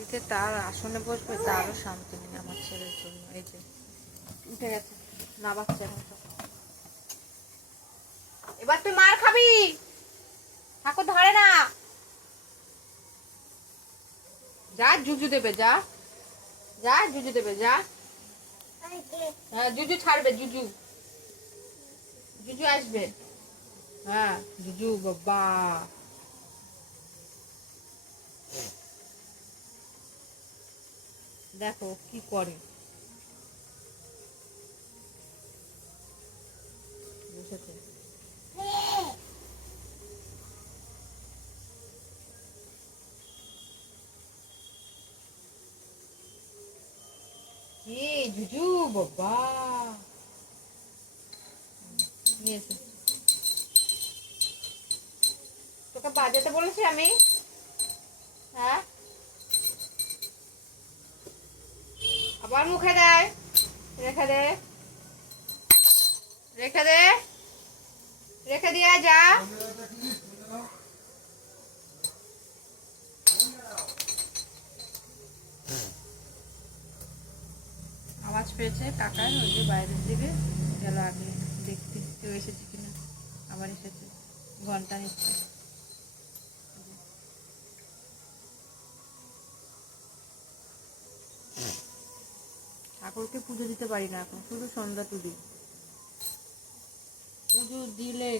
শান্তিতে তার আসনে বসবে, তারও শান্তি নেই আমার ছেলের জন্য। এই যে উঠে গেছে না বাচ্চার মতো। এবার তুই মার খাবি, ঠাকুর ধরে না। যা জুজু দেবে, যা যা জুজু দেবে, যা। হ্যাঁ জুজু ছাড়বে, জুজু জুজু আসবে। হ্যাঁ জুজু বাবা। দেখো কি করে, বসেছে। কি জুজু বাবা নিয়েছে। তোকে বাজাতে বলেছি আমি? হ্যাঁ আবার মুখে দেয়। রেখে দে, রেখে দে, রেখে দিয়ে যা। আওয়াজ পেয়েছে কাকার, ওই যে বাইরের দিকে গেল আগে দেখতে কেউ এসেছে কিনা। আবার এসেছে, ঘন্টা নিচ্ছে। ঠাকুরকে পুজো দিতে পারি না এখন, শুধু সন্ধ্যা তুলি। পুজো দিলে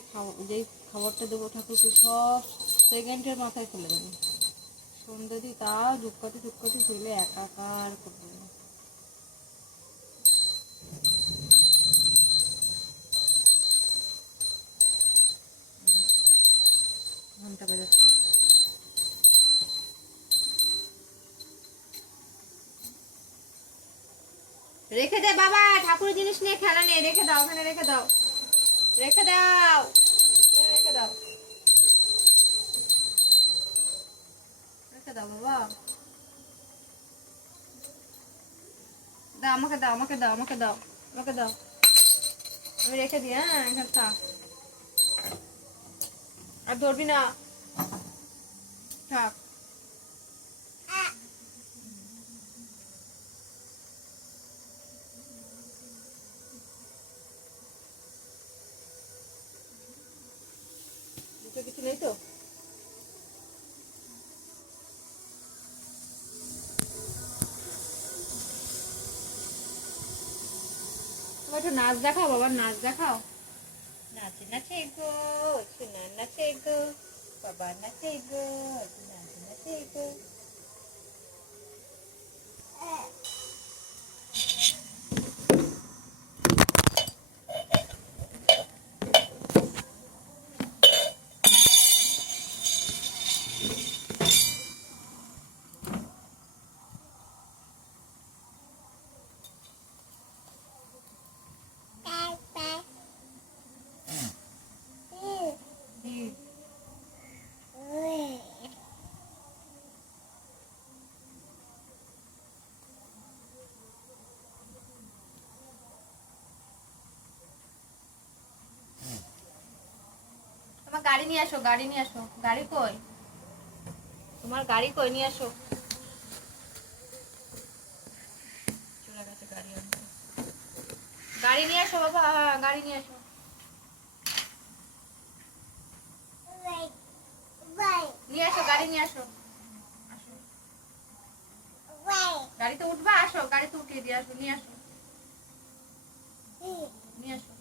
যেই খাবারটা দেবো ঠাকুরকে সব সেকেন্ডের মাথায় ফেলে দেবো। সন্ধ্যা দিই তাও ধূপকাঠি ধূপকাঠি ফেলে একাকার করবো। ঘন্টা বাজাচ্ছে। রেখে দে বাবা, ঠাকুরের জিনিস নিয়ে খেলা নেই, রেখে দাও, ওখানে রেখে দাও, রেখে দাও, রেখে দাও, রেখে দাও বাবা। দাও আমাকে, দাও আমাকে, দাও আমাকে, দাও আমাকে, দাও। আমি রেখে দিই। হ্যাঁ এখানে থাক, আর ধরবি না, থাক। কিছু নেই তো? তোমার একটু নাচ দেখাও বাবা, নাচ দেখাও। নাচে নাচে গো সোনা, নাচে গো বাবা, নাচে গো নাচে নাচে গো। তোমার গাড়ি নিয়ে আসো, গাড়ি নিয়ে আসো। গাড়ি কই তোমার? গাড়ি কই? নিয়ে আসো। চলে গেছে গাড়ি আনতে। গাড়ি নিয়ে আসো বাবা, হ্যাঁ গাড়ি নিয়ে আসো। নিয়ে আসো, গাড়ি নিয়ে আসো। গাড়িতে উঠবা, আসো গাড়িতে উঠিয়ে দিয়ে আসো, নিয়ে আসো, নিয়ে আসো।